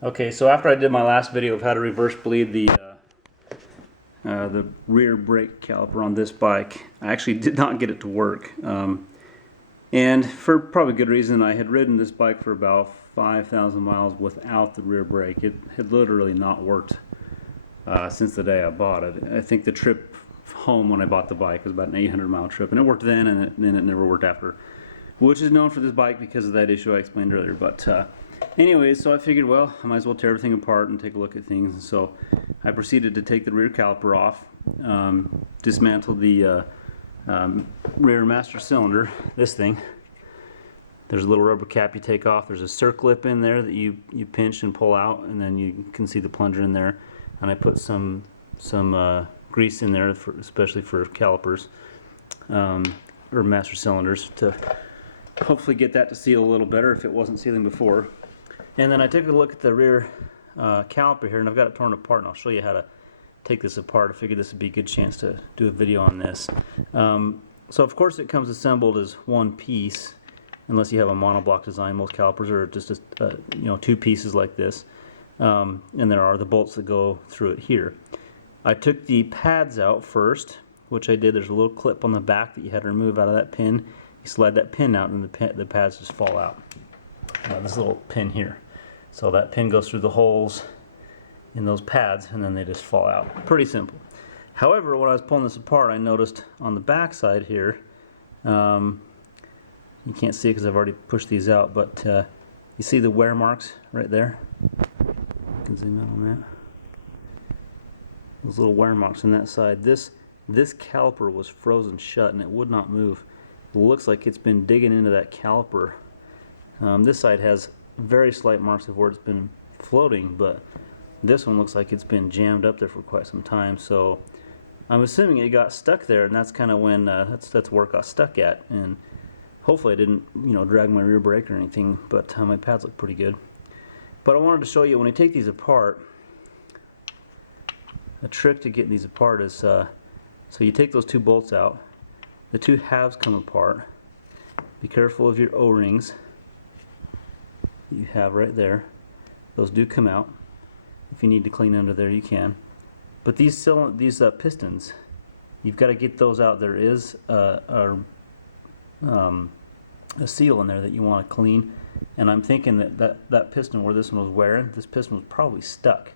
Okay, so after I did my last video of how to reverse bleed the rear brake caliper on this bike, I actually did not get it to work. And for probably good reason. I had ridden this bike for about 5,000 miles without the rear brake. It had literally not worked since the day I bought it. I think the trip home when I bought the bike was about an 800-mile trip, and it worked then, and then it never worked after, which is known for this bike because of that issue I explained earlier. But anyways, so I figured, well, I might as well tear everything apart and take a look at things. And so I proceeded to take the rear caliper off, dismantle the rear master cylinder, this thing. There's a little rubber cap you take off. There's a circlip in there that you pinch and pull out, and then you can see the plunger in there. And I put some grease in there, especially for calipers or master cylinders, to hopefully get that to seal a little better if it wasn't sealing before. And then I took a look at the rear caliper here, and I've got it torn apart, and I'll show you how to take this apart. I figured this would be a good chance to do a video on this. So of course it comes assembled as one piece, unless you have a monoblock design. Most calipers are just two pieces like this, and there are the bolts that go through it here. I took the pads out first, which I did. There's a little clip on the back that you had to remove out of that pin. You slide that pin out, and the pads just fall out. This little pin here. So that pin goes through the holes in those pads, and then they just fall out. Pretty simple. However, when I was pulling this apart, I noticed on the back side here, you can't see it because I've already pushed these out, but you see the wear marks right there? You can zoom in on that. Those little wear marks on that side. This caliper was frozen shut, and it would not move. It looks like it's been digging into that caliper. This side has very slight marks of where it's been floating, but this one looks like it's been jammed up there for quite some time. So I'm assuming it got stuck there, and that's kind of when that's where it got stuck at. And hopefully I didn't drag my rear brake or anything, but my pads look pretty good. But I wanted to show you when I take these apart, a trick to getting these apart is so you take those two bolts out, the two halves come apart. Be careful of your O-rings you have right there. Those do come out. If you need to clean under there, you can. But these pistons, you've got to get those out. There is a seal in there that you want to clean, and I'm thinking that piston where this one was wearing, this piston was probably stuck.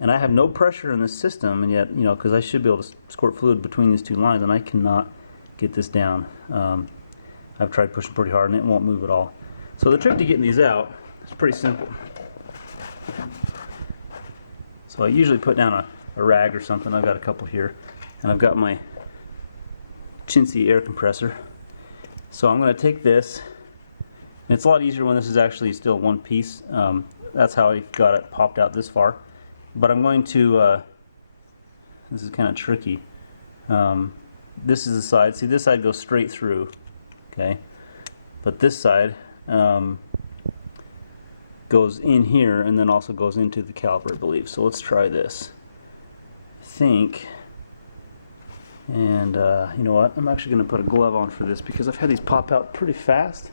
And I have no pressure in this system, and yet, because I should be able to squirt fluid between these two lines, and I cannot get this down. I've tried pushing pretty hard, and it won't move at all. So the trick to getting these out is pretty simple. So I usually put down a rag or something. I've got a couple here, and I've got my chintzy air compressor. So I'm going to take this, and it's a lot easier when this is actually still one piece. That's how I got it popped out this far. But I'm going to, this is kind of tricky. This is the side. See, this side goes straight through, okay? But this side goes in here and then also goes into the caliper, I believe. So let's try this. I think, and you know what? I'm actually going to put a glove on for this because I've had these pop out pretty fast.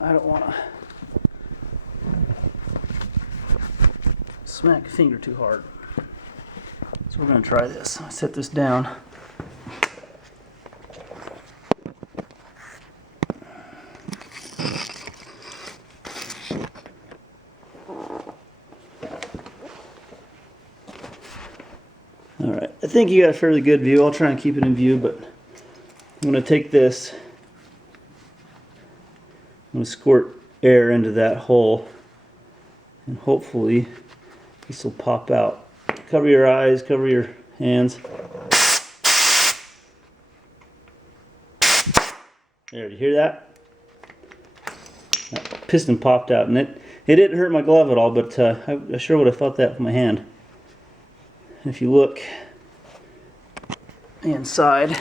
I don't want to smack a finger too hard. So we're going to try this. I'll set this down. Alright, I think you got a fairly good view. I'll try and keep it in view, but I'm going to take this. I'm going to squirt air into that hole, and hopefully this will pop out. Cover your eyes, cover your hands. There, you hear that? That piston popped out, and it didn't hurt my glove at all, but I sure would have felt that with my hand. And if you look inside,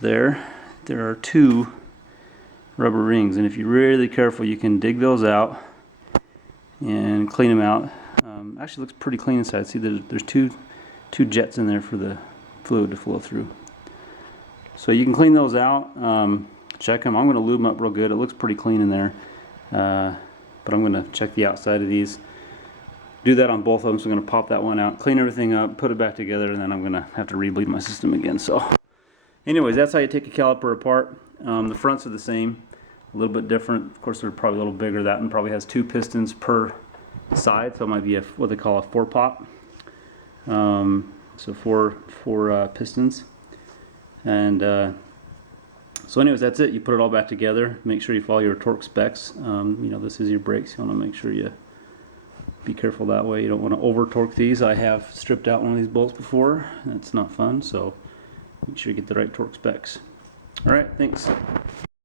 there are two rubber rings, and if you're really careful, you can dig those out and clean them out. Actually looks pretty clean inside. See, there's two jets in there for the fluid to flow through. So you can clean those out. check them. I'm going to lube them up real good. It looks pretty clean in there, but I'm going to check the outside of these. Do that on both of them. So I'm going to pop that one out, clean everything up, put it back together, and then I'm going to have to rebleed my system again. So anyways, that's how you take a caliper apart. The fronts are the same, a little bit different. Of course, they're probably a little bigger. That one probably has 2 pistons per side, so it might be what they call a 4-pop. So four pistons. And so anyways, that's it. You put it all back together. Make sure you follow your torque specs. You know, this is your brakes. You want to make sure you be careful that way. You don't want to over torque these. I have stripped out one of these bolts before. It's not fun, so make sure you get the right torque specs. Alright, thanks.